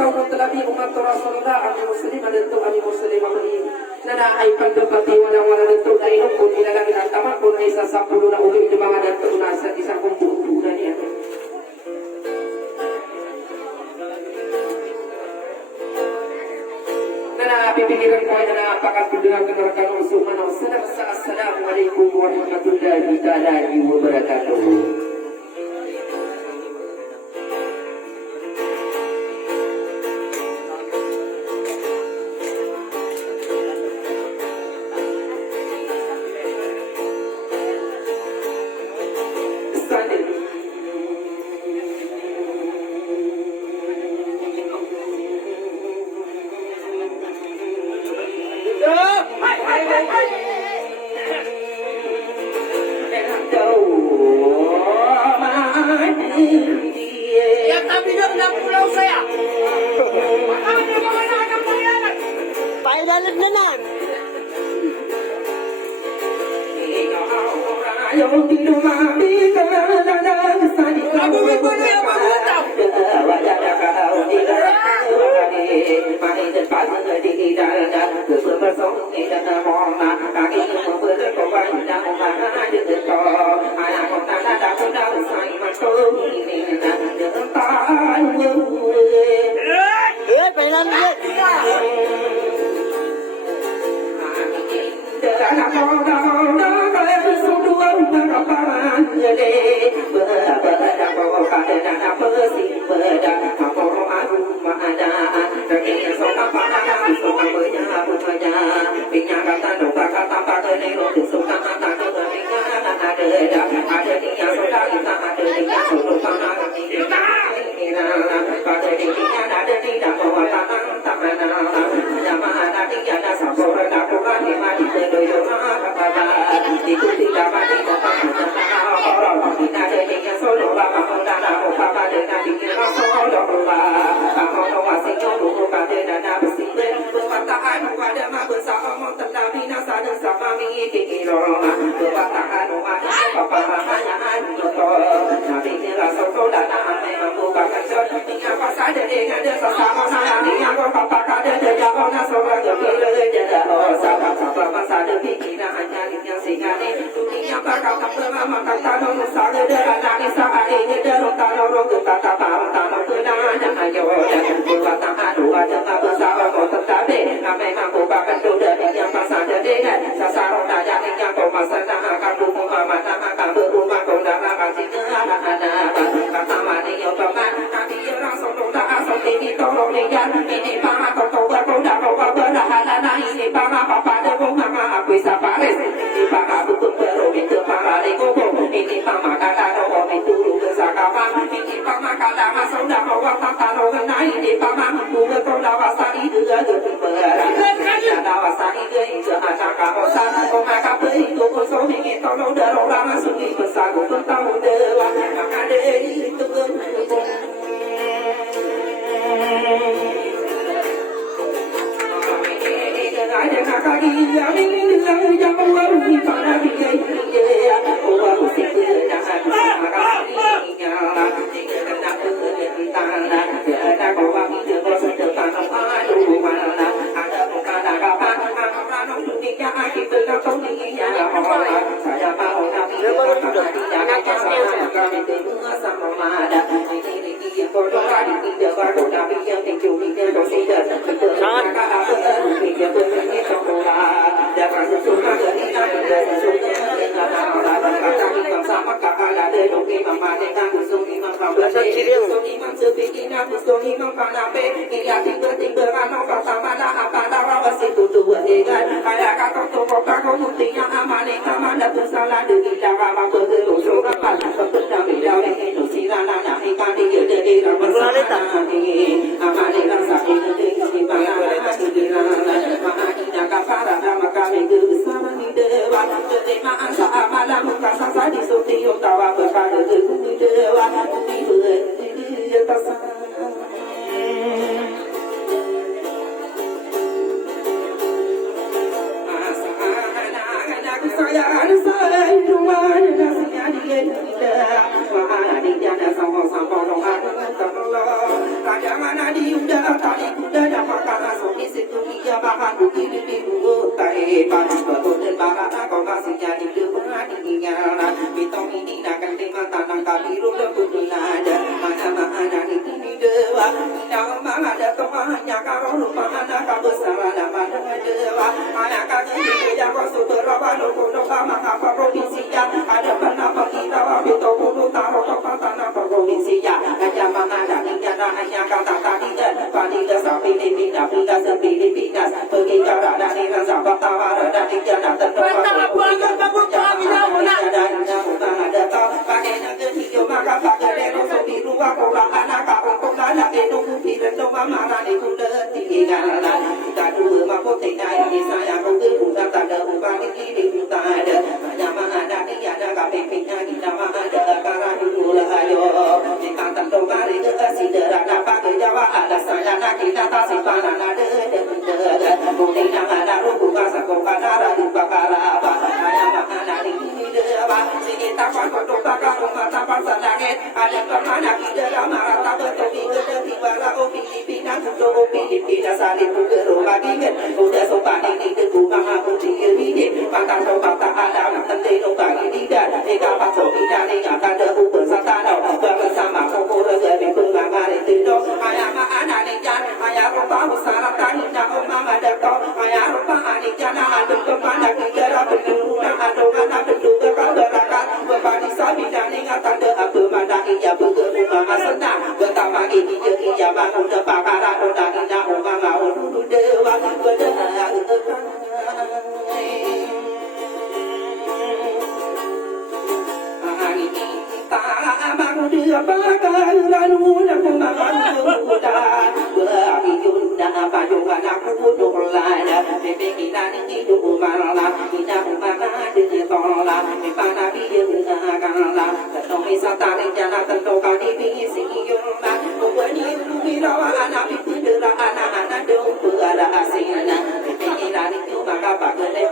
saunong talabi umat Rasulullah ang muslim adto ang muslimah ini nana ay pagdapati wala dito na inom kung nilalagin ang tama kung ay sa 10 na ulit yung mga dito na sa isang kumbuunan niya nana pipiliran ko ay napakatulungan ng rekan Rasulullah Assalamualaikum warahmatullahi ta'ala wabarakatuh. mana di udara tadi kuda dan makanan sopi situmi ya bahan bukti di buku tae pada betul dan barata kau masih jadi kepentingan kita ini nak tema tanang kabiru betul nada mana ini dewa yang mana ada temannya kalau lupa anak kau besar ada mana dewa anak kau yang kau super rawa logo maka provinsi ada penapa kita wabi toko taruh tempat tanah provinsi hanya mana hanya kata tadi dan pada sampai di pindah Filipina pergi ke rada di sampai tawar dan di jana terdepan ada tahu pakai negeri hijau maka pakai deno sopi dua orang anak kau anak itu dan doa mana di kuda tinggal kita dua mampu tinggal di saya kau berbuat tak ada ubah ini kita ada hanya mana dia ada kapingnya kita ada karena dulu ayo kita tentu mari kita siderana pakai Jawa ada saya nak kita tasik panas ada mungkin ada ruku kasa kau kadara lupa karaba hanya mana ini dewa sini tapan kotor bakar rumah tapan sedangit ada kemana kita marah tak betul kita tiba lagu Filipina tutup Filipina saling bergerak lagi udah sopan ini terbuka aku tinggal ini patah sopan tak ada nanti lupa ini dan jika pasok tidak akan ada hubungan satana bersama kau lebih berlama itu ayah mana nijan ayah rupa usara tani nak mama dato ayah rupa anijan ada kemana kita berdua ada mana berdua kau berakat berbani sabi dan ingat ada apa mana ia bergerak senang betapa ini ia bangun pakara roda indah mama ulu dewa berdoa Abang dia bakal lalu aku makan muda bagi junda apa juga aku dolala bebe kita ini dumala kita umana di tola di mana dia ngagala tentu bisa tarik jalan tentu kau di bisi yunda buani birawa anak bidera anak dong ada asina bebe kita ini maka pakai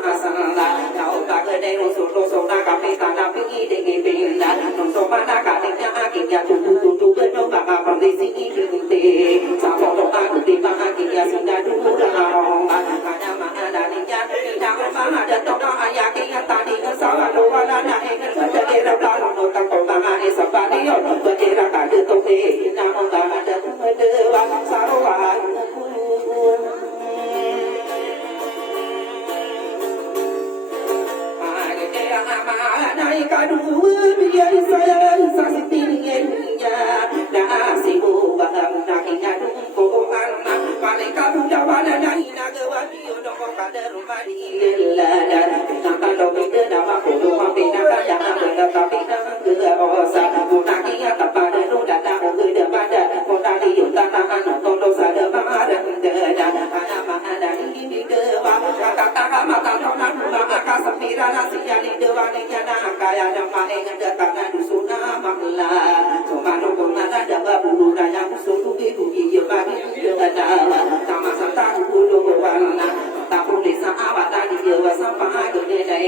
asala kau pakai usul kapita nabi di pindah Somana kaliknya akhirnya tubuh gedung bakal kondisi ini sama doa kutima akhirnya sudah dulu darong hanya mana darinya tidak mana ada toka ayaknya tadi salah doa nana ingin berkira kalau tak kembang sepanio berkira kada toke namun tak ada dewa sarwa naik kadu biar saya saksi tingginya nasi bahang nakinya dungko anak paling kadu jawaban nahi nagawa bio dongko kada rumah di ladan sampai dobi nama kudu pina kaya benda tapi nama gerosa munakinya kepada nuda tahu gede pada kota diutan anak tondo sada mara gede ada ini dewa kata mata nona maka sempira nasi jadi dewa kaya nama dengan karena dusuna makla somano kumana daga bulu daya musuh tugi bagi dengan sama serta bulu warna tak boleh sahabat tadi dewa sampai gede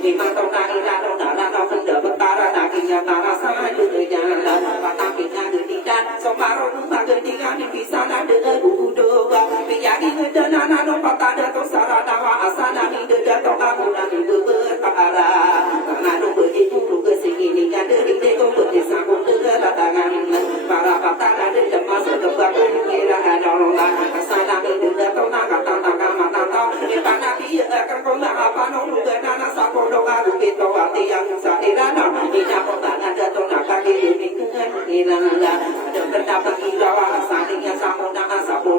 lima tahun ira dona benda betara nakinya tarasa gede patapina gede dan somaro rumah gede kami bisa dengan buku doa biyagi gede nana no patada to sarana wa asana hide dato amuna hide berkara karena begitu kesini dari teko desa kota tangan para patah dari tempat sebab kira ada orang sana itu datang kata kata mata tahu di mana dia akan kena apa nolu nana sapo doa begitu hati yang sairana tidak pernah ada tonaka di dunia ada pendapat kira saling yang sapo nana sapo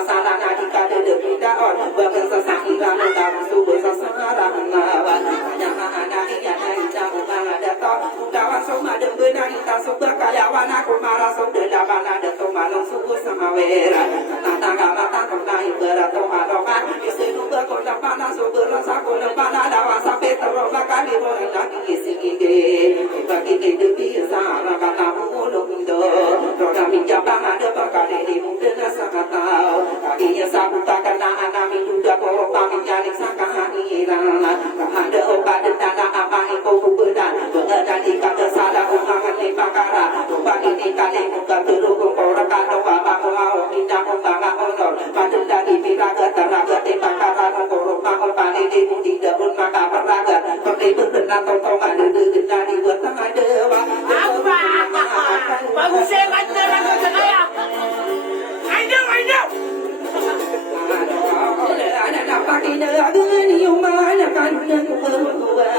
masana dika de kita on bahkan sasaki rano dalam subuh sasara nawan hanya mana iya kita ada to udawan soma de benar kita suka kayawan aku marah sudah dapat ada to malam subuh sama wera tata kama tata naik berato arokan isiru berkota panas subuh rasa kono panas dawa sampai teroba kali boleh lagi isi ide bagi hidup biasa kata mulung do roda minjabang ada perkara di mungkin sangat tahu kakinya sabut tak kena anak minum jago pamit jadi sangka hilang ada obat dan apa itu benar benar di kata salah umangan di pakara lupa ini kali muka terukung orang kata bapak mau kita membangun honor pada dari piraga teraga di pakara ngorong mau paling di budi dahun maka peraga pergi bertenang tontongan dari dari buat tengah dewa apa bagus saya kata aku saya I know ada apa kita agni umana kan berdua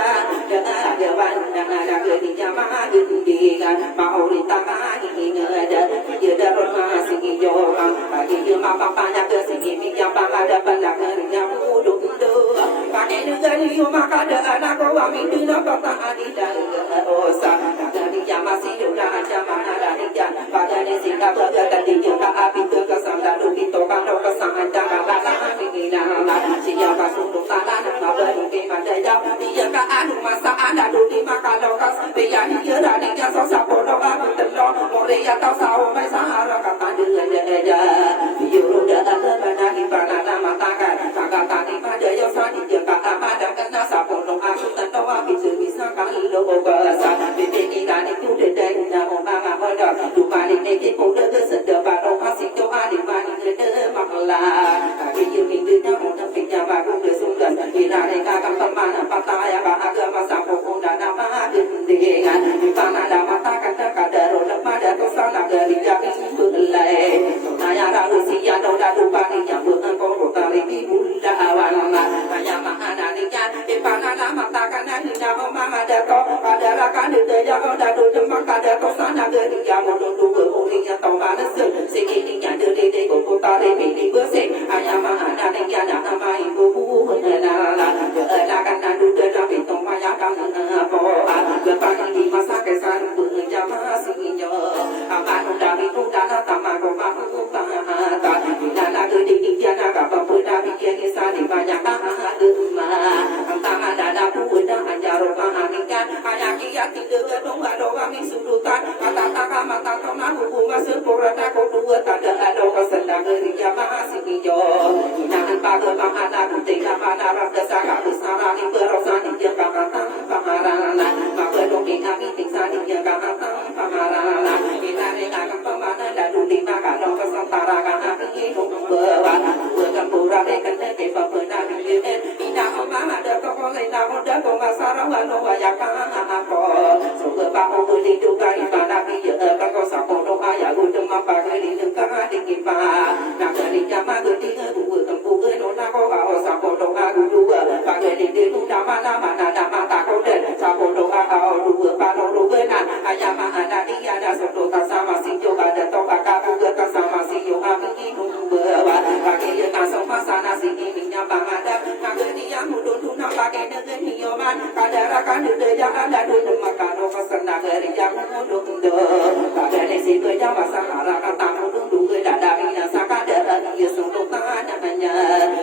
ada wanda ada kerja mahadingan mau ditangani ada dia masih hijau bagi cuma papanya ke sini minyak ada pendakernya mudah pakai negeri maka ada anak kau minum kota adidan rosa dari jam masih juga aja mana dari jam pada di sini berada di juga api kesana duki tokan kesangan jangan lama siapa suruh tanah baru di mana jauh dia ke anu masa anda duki maka lokas dia dia dari jasa sapodo aku telur Korea tahu sawo mai sahara kata dia dia biru dah ada mana di mana nama tangan kakak tadi pada yo sani dia kata pada kena sapodo aku telur bisa kali lo bahasa bibir kita ni tu dia dah orang apa lupa ni kita pun dah sedar baru masih doa di mana dia maklum kaki ini dia orang fikir baru dia sudah bila mereka akan kemana patah ya bahagia masa pokok dan nama dengan di mana ada mata kata kata roda pada tosana dari jadi belai naya ragu siya roda lupa ni yang berengkau tali di bunda awana hanya mana ni kan di mana nama takkan ni nama mama dato pada rakan dia yang roda duduk maka ada tosana dari yang duduk berulingnya tau mana sikit yang jadi di kupu tali di bersih hanya mana ni yang nama ibu akan nandu dalam pintu maya kamu lepas ini masa kesan berjam masihnya akan dari udara tamak mahu bahata bila nak dikian agak pemuda bikin kisah banyak rumah tangan dada puda hanya rumah anikan ayah kia tidak gedung ada kami sudutan mata tak mata toma hubungan sepura tak dua tanda ada kesendak gereja masihnya jangan pakai anak tidak mana rasa sangat besar ini berosan dia kata pamarana maka doki kami tinggal dia kata pamarana kita akan pemana dan di maka dong kesantara kami hidup bawa bukan pura dekan dekan pernah dilihat tidak mama ada toko lain ada kau masalah wano wajah apa suka bahu beli juga ibadah dia kau sapo doa ya gudang apa kali dekat dikipa nak kali jama ketiga dua tempuh nona kau kau sapo doa dua pakai di udah mana mana nama takut dan sapo doa kau dua pano dua nan ayam mana dia ada soto sama si juga ada toka kabu gata sama si yo kami bawa pakai dia masuk masana si minyak bangada nak dia mudun nak pakai dengan nyoman kadarakan dia ada dulu makan pesan negeri yang mudun do pada di situ jam masalah kata mudun dulu dada bina sakada dia soto tangannya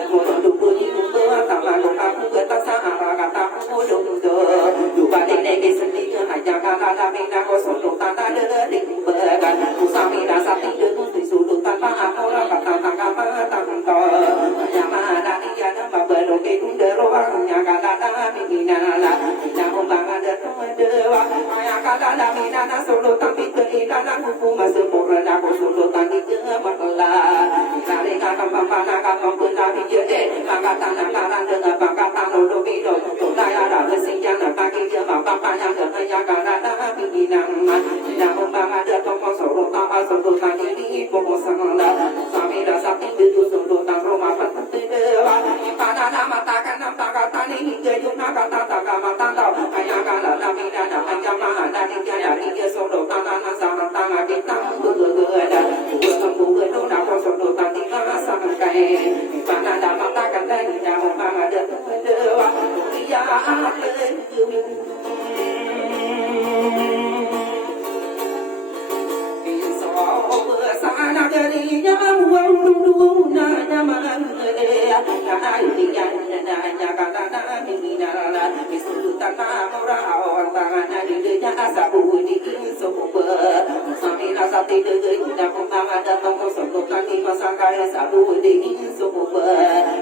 mudun dulu itu sama aku gata sama kata mudun do lupa di sendiri hanya kata bina soto tanah di bagan usami rasa tidur di sudut tanpa orang kata tanpa tanpa yang mana dia nama beroke kundero akunya kata tanpa minala tidak membangun datang dewa ayah kata minana solo tapi keindahan aku masih pura aku solo tadi kematlah kita akan pampana akan benar dia maka tanah karang dengan bangkatan lodo bido tulaya ada senjata kaki dia papanya dengan kata tanpa minana tidak membangun datang solo tanpa solo tadi di pokok sangat sami rasa tinggi solo tanpa rumah dewa pada nama takkan nama kata ini hingga kata tak mata tahu ayah kata minana hanya mana dia dia solo tanah sama tanah kita ada dua nona solo tadi sama ide sabu di sobo samina sate de ida kumanga datang sobo kami masangkaya sabu di sobo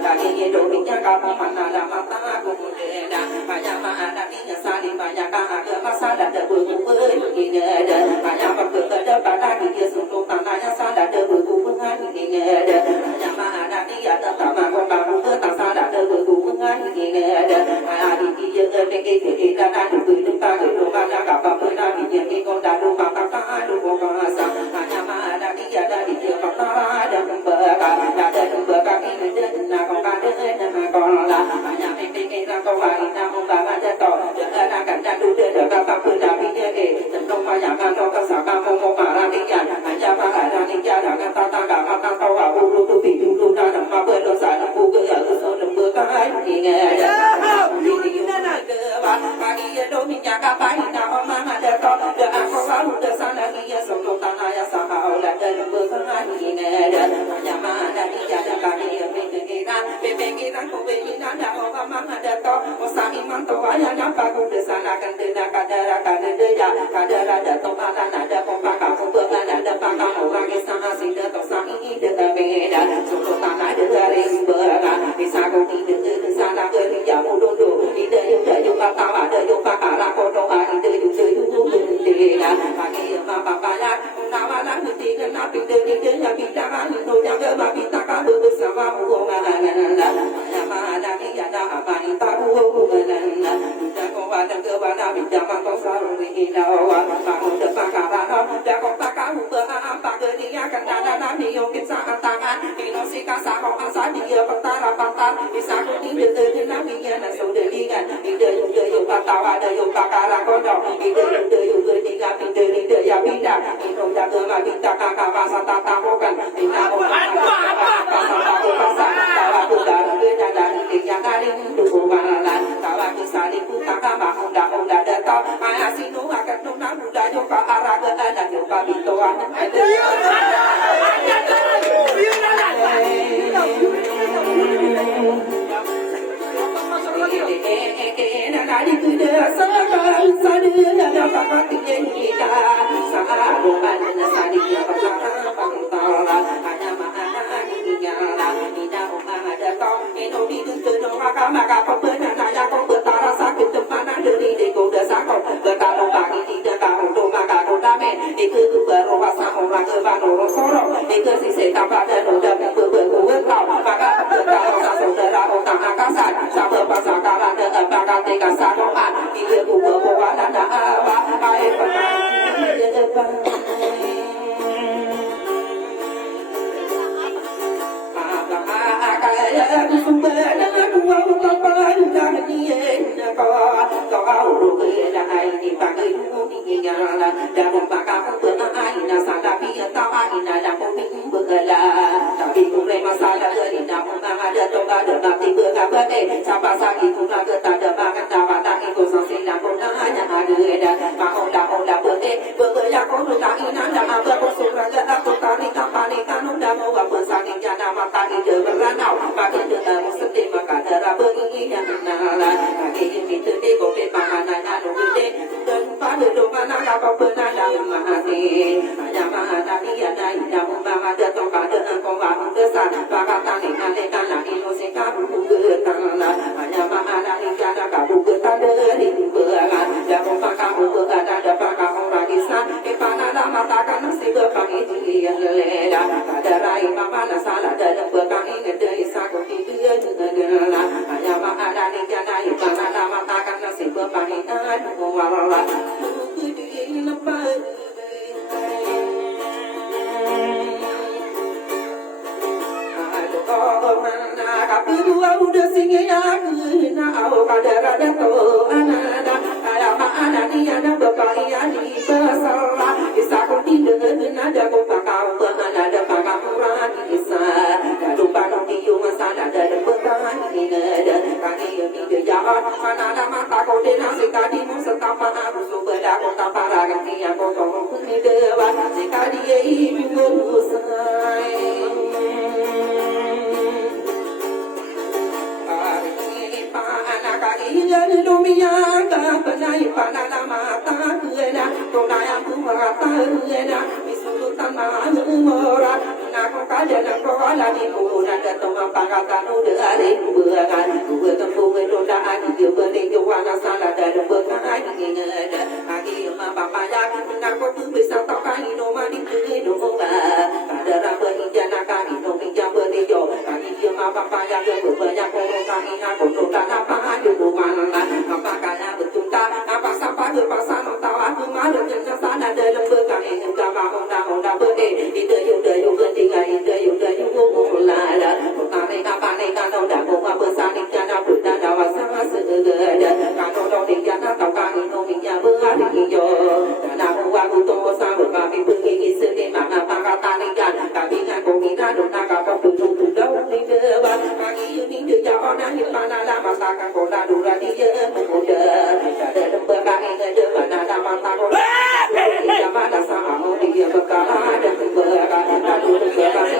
kami do minyak kamu mana ada mata kumudena banyak mana dia sali banyak ada masalah ada berubah ini ada banyak berbeda pada dia sungguh tanahnya salah ada berhubungan ini ada banyak mana dia tetap kamu tak salah ada berhubungan ini ada hari dia pergi dan ada berdepan ada apa pernah dia ikut dalam kata ada bahasa banyak mana dia dari dia kata ada membakar ini dan kau kata dengan kau lah banyak pikiran kau hari namun bawa jatuh jangan akan jatuh dari kata pernah dia tentang banyak kau kesaka mau marah dia hanya marah dia dengan tata kata kau aku tu pintu dan apa berdosa aku harus membakar ini pagi itu minyak apa ini orang ada kau dan aku lalu ke sana dia sebelum tanah yang sama oleh dan membakar ini dan banyak mana dia dan kami pikiran ku pikiran dan orang ada kau usah iman tu ayah nampak ku di sana kan tidak kadar dia kadar ada tomalan ada kompak aku berlan ada pakam orang yang sangat sinda tu sangi tidak beda sebelum tanah dari berada bisa ku tidak di sana kerja mudah tidak yung katawa ada yung pakara kono ada yung tidak pagi apa ya nawalan tidak nabi tidak bidang itu yang berbita kamu bersama hubungan ada dia ada apa yang tahu hubungan kau ada kepada bidang kau selalu dihilau kamu depan karena dah kau tak kamu berapa dia akan ada nabi yang bisa tangan inosi kasar kau asal dia pertara bisa ku tidak nabi yang sudah dengan ide yung katawa ada yung pakara kono ide yung bertiga ide ya bidang itu jaga mabita kakak masa tatamukan tidak maka pembenaran yang kau bertara sakit mana dari deko desa kau bertarung pagi tidak kau do maka kau dame itu berubah sama orang kebanoro soro itu sisi kapal dan udah berbuat kau maka bertarung saudara orang akasan sama pasakaran dan bakal tiga sanoan itu berbuat dan apa air depan aku sumber dengan dua ungkapan dan dia kau rugi dan ini pakai dunia dan membakar benaina sadapi tawaina dan pemimpin bergala tapi mulai masalah dari namun ada coba dengan tiba kabar siapa sakit pula ketada makan dapat tak itu sosial pun hanya ada dan olah putih bekerja kau tak ina dan apa bersurah aku tarik kapal ikan udah mau apa sakit jana mata ide beranau maka dengan sedih maka darah begini yang nala kaki ini sedih kau pemahaman anu gede dan pada domana apa pernah dalam hati hanya mana dia naik namun ada toka dengan kau bangun besar maka tani nale kana ilusi kamu bertana hanya mana dia ada kamu bertanda di berangan dan kamu berada dapat kamu ragisan ipana mata kana si berpagi dia leda ada rai mama salah dalam berkang ingat dari saku dia juga gerak hanya ada dia naik kana mata kana si berpagi wala ini lepas Kapidua udah singgih aku na au kadara dato anana ayah mana dia na bapaya di besar isaku tidak ada kau pakau ada pakau rani isa kalau pakau tiu masalah ada petang ini ada kaki yang tidak jahat mana ada mata kau denasi kadi mu setapa aku subada kau tapara ganti aku kau puni dewa jika dia ibu usai Iya di dunia tak pernah ipana mata yang bumatana Isulut tanah murah Aku kalian aku ala di muna datang pangkatan udah ada buangan gue tempuh rodaan dia beli juana salah dan bekan ada lagi ma papaya aku tuh bisa tokai no mani no ba ada raba hijana kali no hijau beli jo lagi ma papaya gue banyak orang kali aku rodaan apa ada mana apa kaya betul tak apa sampai berpasang tahu aku malu jangan sana dalam bekan itu gama honda beli itu yuda Ida mulala Kutane kapane kano dago mabesani kana buddha dawa sama segeda Kano dodi kana tau kani no minya berhati hijau Dana huwa kutomo sama kami pergi sini mana pakatani kan Kami ngaku mina dona kapok tutup tudah uni dewa Kami yuni deja ona hipana lama takkan kona dura dia muda Dada lembah kami ngeje mana lama takon Dia mana sama mau dia bekala dan berbeka Lalu berbeka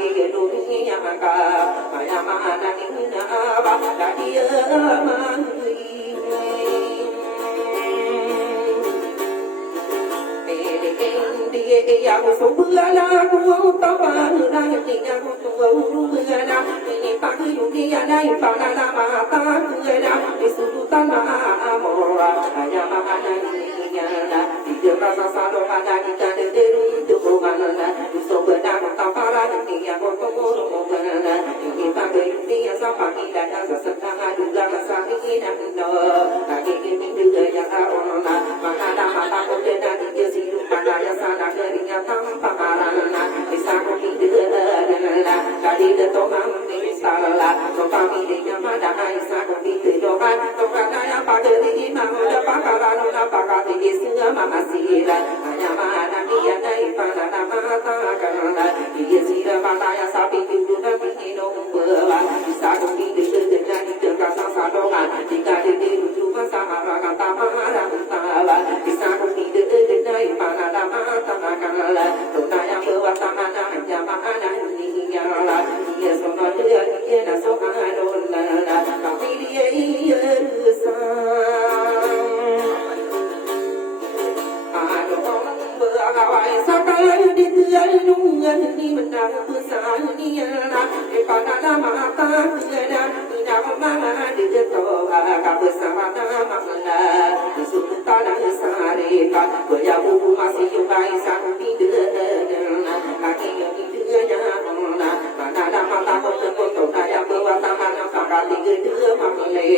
Di di dunia maka ayam anak ini apa dia yang sebelah aku tahu nak dia aku tahu nak ini pagi dunia naik pada nama tak ada di sudut tanah amora hanya makanan ini nak dia rasa sado pada kita dari itu mana di sebelah kota para ini yang aku tahu ini pagi dunia sampai tidak ada setengah dua masih ini nak ini juga yang orang mana mata kota dan dia siru pada sana darinya tanpa karana bisa kuhidup dari detomang misalnya kami dengan pada bisa kuhidup tokan yang pada diri mau dapat karana pakai diri semua masih hanya mana dia dari pada mata karana dia sila pada yang sapi itu nanti minum bisa kuhidup dengan dengan sasaran jika diri cuma sama kata marah bisa kuhidup dengan pada mata karena tunanya bawa tangan hanya mana dia lah dia semua dia nak semua dola kami dia Awai sakal di tiada nungan ni menang besar ni lah. Pada nama mata tiada tidak mana di jatuh agak bersama nama Allah. Sudah tanah sarikan berjauh masih yukai sang tidak. Kaki yang tidaknya mana nama takut terkutuk yang bawa tangan angkat tiga dua mamle.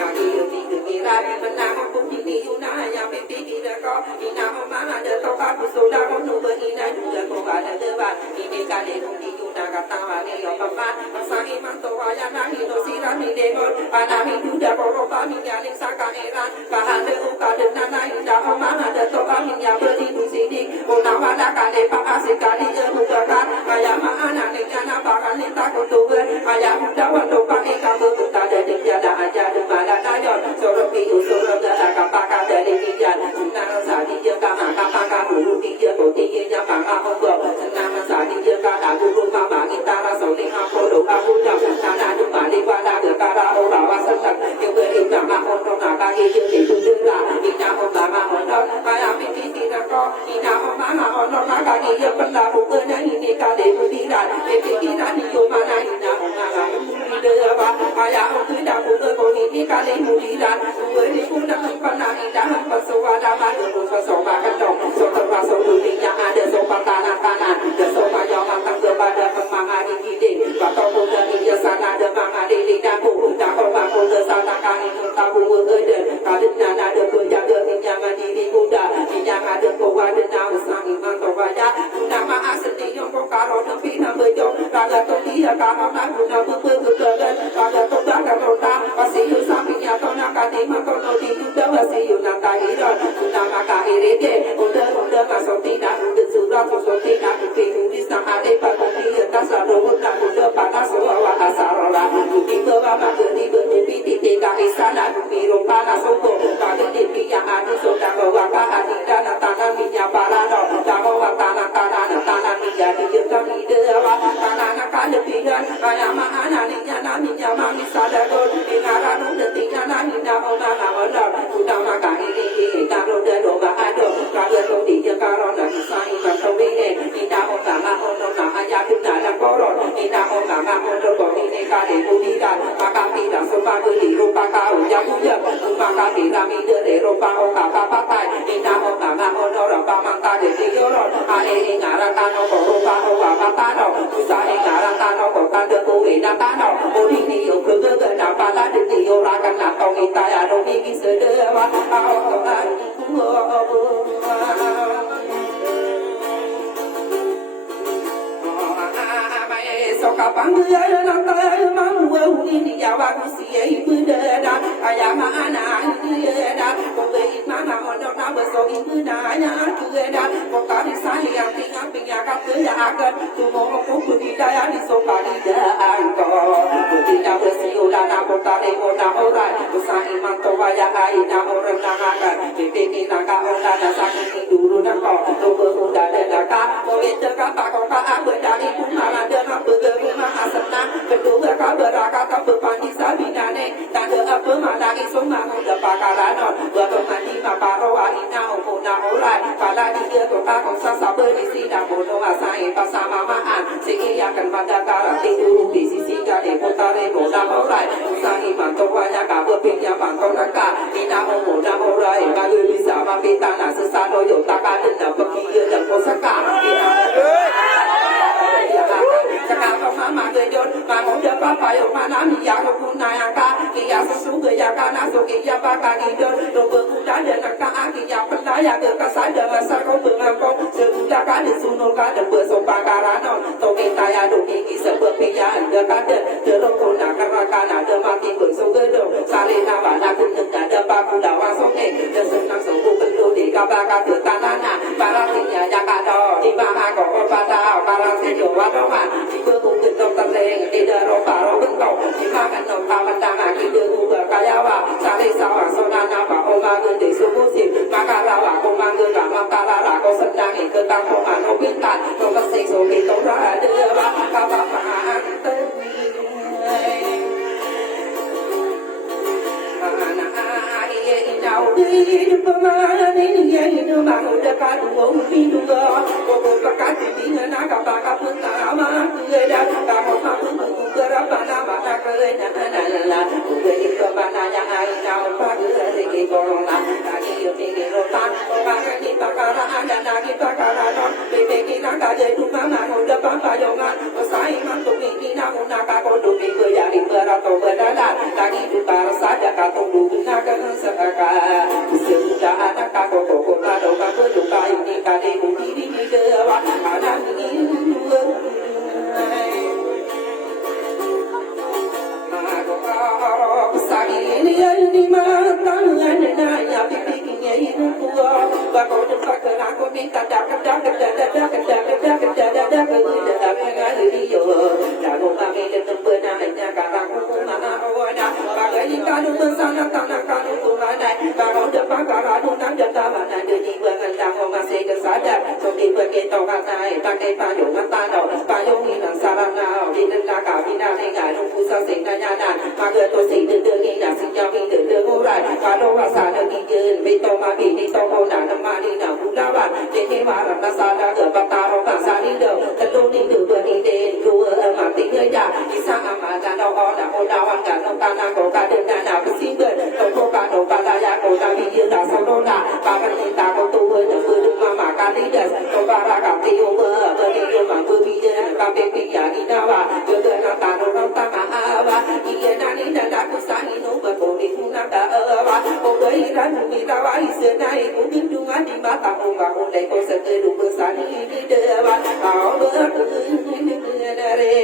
Kaki yang tidak menang pun ini unaya pipi tidak kau ina mana jatuh aku sudah menunggu ina juga kau ada debat ini kali kuni una kata wali obat masih mantu ayah nahi dosira mi demon anami sudah kau kami yang saka eran bahan uka dengan nahi dah mana jatuh kami yang beri musidi una mana kali pak asik kali bukan ayah mana dengan apa kali takut tuh ayah muda waktu kami kamu tak ada tiada aja di mana nayon suruh piu suruh jaga pakai dari kian senang saja kama kama kamu dia dia bangga hongo senang saja kata guru mama kita rasa ni aku aku jam sana tu balik pada kara orang wasan yang beri nama hongo naga itu lah ina mama hongo ayah mesti tidak kau ina mama hongo naga dia pernah bukan ini kali budiran pikiran itu mana ina mama apa ayah tidak bukan ini kali budiran beri guna pernah ina persuada mana persuada kandung sobat dunia ada sobat tanah dan sobat yang matang kepada kemangan ini bakal muda dia sana ada mangan di dapur dapur bakal ke sana kali tahu ada kadang ada penjaga pinjaman diri muda yang ada kuat dan sang iman tawaya nama asli yang kau karo tapi nama jauh raga tu dia karo nak guna berkegan raga tu dah kota masih sampingnya kau nak kadima kau nanti juga masih nak kahiran nama kahirike udah masuk tidak udah sudah masuk tidak tulis nama lepas kopi atas lalu udah panas bawa asarola bukti bawa mageri bertubi titik sana bukti rumah nasoko kali di yang ada sudah bawa kahadi dan tanah minyak parano bawa tanah minyak di kami dewa tanah kali pilihan ayam mana minyak mami sadar dengaran udah tinggal nina orang udah makan ini kalau udah doa ada kalau tu dia kalau nak sai macam ini ina orang ayah kita nak koron ina orang ini kali budiran maka tidak sempat beli rupa kau jauh maka tidak minda rupa apa ina orang pamanta de diorong ale ingara tanah rupa apa tanah usah ingara tanah kanda kuwi tanah ini yo kegegan apa ada diorang kan atau kita ya romi bisa dewa Soka panggil nata mau ini jawab usia ibu dah ayah mana ini dah kau mana orang nak besok ibu nanya tu dah kau tadi saya yang tinggal pinjam kerjaan semua kau pergi daya di soka di dah kau tidak bersiulan aku tadi orang usah iman tu ayah ayah orang nangakan pipi naga orang sakit dulu nak kau tu berudah dah kau itu kata kau tak apa dari pun malah dah la di dia to ta kong sa sa ber di si da mo no asai pa sa ma ma an si ya kan ma da ka ra ti du di si si ga e ko ta re mo da mo rai sa hi ma to wa ya ka bo pin ya pa ko na ka ni na mo na mo rai ma lu li sa ma pi ta na sa sa no yo ta ka de na pa ki ye da ko sa kaจะกล่าวต่อมาเกิดยศมาของเดือป้าไปออกมาน้ำมียาของคุณนายอากากิยาสุสุเกิดยากานาสุกิยาปากากิยศโดเบิกคุณได้เดือนนักกาอากิยาปัญญายาเกิดกระสายเดือนมาสักของเบิกงานกองเสือคุณยากาเดือนสุนงกาเดือนเบิกสมปาการานอนโตเกตายาดูกิกิเสือเบิกพิยาเดือนกาเดือนเดือนลงคนหนักการากานาเดือนมากิเบิกสุเกิดโดซาเลนาบานาคุณหนึ่งเดือนปาคุณดาวาสงเอกเดือนสุนักสงกุเป็นดูดีกาปากาเดือนตานานาปาราติยายากาดอที่มาหาของปาดาวปาราสิโยวัดมาที่เบิกคุณขึ้นตรงตะเลงที่เดินรบเราขึ้นตกที่มากันนกตามันดังที่เดินกูเบิกกายาวาซาเลสาวโซนานาบะโอมาเงินเดสุมุสิมาการาวาโกมาเงินรามาตาลาลาโกสันดังเกิดตาโคมาโนวิตันโนกสิโซกิโตราเดือวะกาบะมาเตNow we do pamana ni ye do ma no da ka do o pi do go ko ka ka ti ni na ka pa ka pu ta ma ye da ka ko ma pu ku ka ra pa na ma ka re na na la ku ye ko ba na ya ai na pa ku re ki ko na ta ni yo ti ni ro ta ko ba ka ni pa ka ra na na ki pa ka ra no pe pe ki na ka je du ma ma no da pa pa yo ma ko sai ma to ki na ko na ka ko do ki ko ya ni pa ra to ba da la ta ki du pa ra sa ja ka to du na ka sa ka Sunda anak kako koko kado kako luka ini kade budi di dewa anak ini dua Sagi ini mata anda ya bibinya ini tua bako depak aku minta dak yo dago kami tetap benarnya kata aku mana awada bagai kanu bersana tanah kanu kumana bako depak karanu nang jata mana jadi bengang masih kesadar so dibagi kata pakai payung mata no payung ini sarana di neraka bina dengan pusat senanya maka tu sih ni nak siapa ni murai kalau rasa lagi jen betul mati ni tahu nak nama ni nak bulawan jadi marah masalah kebataro pasal ni dah telur ni tu beri den dua mati aja bisa amat dan orang kan tanah kau kata nak bersihkan kau kata pada ya kau tak dia dah saudara bahkan kita kau tu berdua maka tidak kau barak tiup beri mampu dia sampai pihak ni nawa juga nak tanah tanah awak ia nani nak kusani no berkoni kunaka awa obai ranu mitawa isenai kudungan di mata umba ulai ko sekedu besani di dewa au berkenare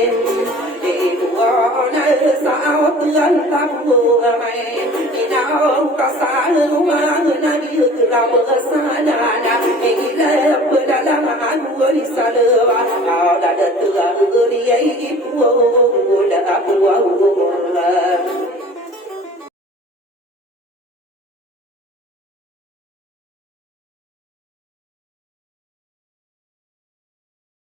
dua na sao tuan tabu mai inau kasalu mana di kela besana na ila pedalam anu risalewa au dah tua uri ai pu la pu